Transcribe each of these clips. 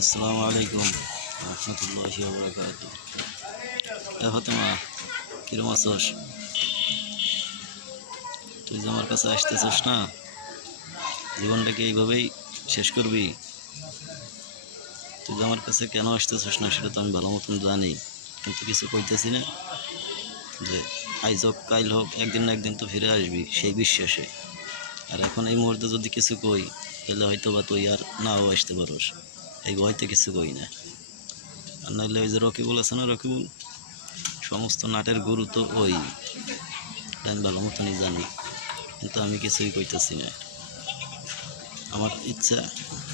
আসসালামু আলাইকুম রহমতুল্লাহি ওয়া বারাকাতুহু। ফাতেমা, কিরম আছোস? তুই যে আমার কাছে আসতেছিস না, জীবনটাকে এইভাবেই শেষ করবি? তুই যে আমার কাছে কেন আসতেছিস না সেটা তো আমি ভালো মতন জানি, কিন্তু কিছু কইতেছি না যে আইজ হোক কাইল হোক একদিন না একদিন তো ফিরে আসবি সেই বিশ্বাসে। আর এখন এই মুহূর্তে যদি কিছু কই তাহলে হয়তো বা তুই আর নাও আসতে পারোস, এই ভয়তে কিছু কই না। আর নাহলে ওই যে রকিবুল আছে না, রকিবুল সমস্ত নাটের গুরু তো ওই, আমি ভালো মতনই জানি, কিন্তু আমি কিছুই কইতেছি না। আমার ইচ্ছা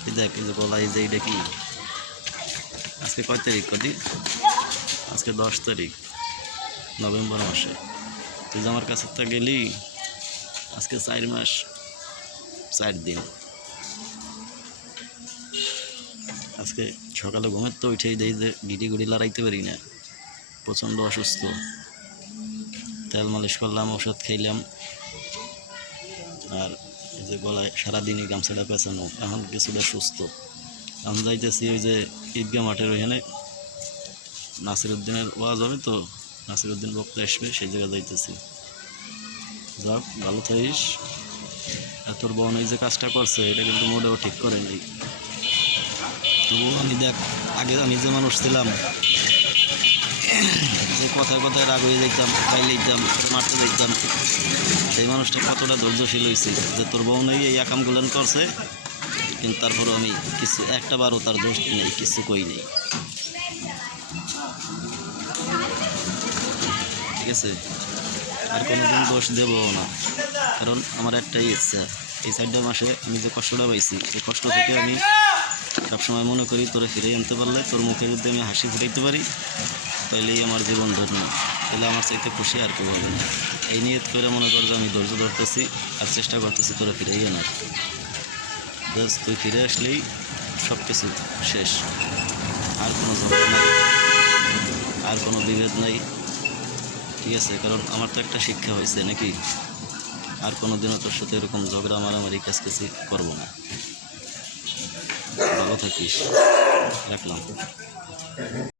এই দেখ, এই যে বলা, এই যে এইটা কি, আজকে কয় তারিখ কদি? আজকে 10 তারিখ নভেম্বর মাসে। তুই যে আমার কাছে তো গেলি আজকে 4 মাস 4 দিন। আজকে সকালে ঘুমের তো উঠেই দেই যে গিটি গুড়ি লড়াইতে পারি না, প্রচণ্ড অসুস্থ। তেল মালিশ করলাম, ওষুধ খাইলাম, আর এই যে গলায় সারাদিনই গামছাটা পেঁচানো, এখন কিছুটা সুস্থ। আমি যাইতেছি ওই যে ঈদগাহ মাঠের ওইখানে নাসিরউদ্দিনের ওয়াজ হবে, তো নাসিরউদ্দিন বক্তা আসবে, সেই জায়গায় যাইতেছি। যাক, ভালো থাকিস। আর তোর বোন এই যে কাজটা করছে এটা কিন্তু মোটেও ঠিক করে নাই। তবুও আমি দেখ, আগে আমি যে মানুষ ছিলাম যে কথায় কথায় রাগ হয়ে যেতাম, খাইলে যেতাম, মারতে যেতাম, সেই মানুষটা কতটা ধৈর্যশীল হয়েছে যে তোর বউ নেই এই আকামগুলান করছে, কিন্তু তারপরও আমি কিছু একটা বারও তার দোষ নেই, কিছু কই নেই। ঠিক আছে, আর কোনোদিন দোষ দেবো না, কারণ আমার একটাই ইচ্ছা, এই 4 মাসে আমি যে কষ্টটা পাইছি সেই কষ্ট থেকে আমি সবসময় মনে করি তোরে ফিরে আনতে পারলে, তোর মুখে যদি আমি হাসি ফুটাইতে পারি তাহলেই আমার জীবন ধন্য, তাহলে আমার চাইতে খুশি আর কেউ হবে না। এই নিয়ত করে মনে কর যে আমি ধৈর্য ধরতেছি আর চেষ্টা করতেছি তোরে ফিরেই আনার। জাস্ট তুই ফিরে আসলেই সব কিছু শেষ, আর কোনো ঝগড়া নাই, আর কোনো বিভেদ নাই। ঠিক আছে, কারণ আমার তো একটা শিক্ষা হয়েছে নাকি, আর কোনো দিনও তোর সাথে এরকম ঝগড়া মারামারি কাছাকাছি করবো না। ভালো থাকিস, রাখলাম।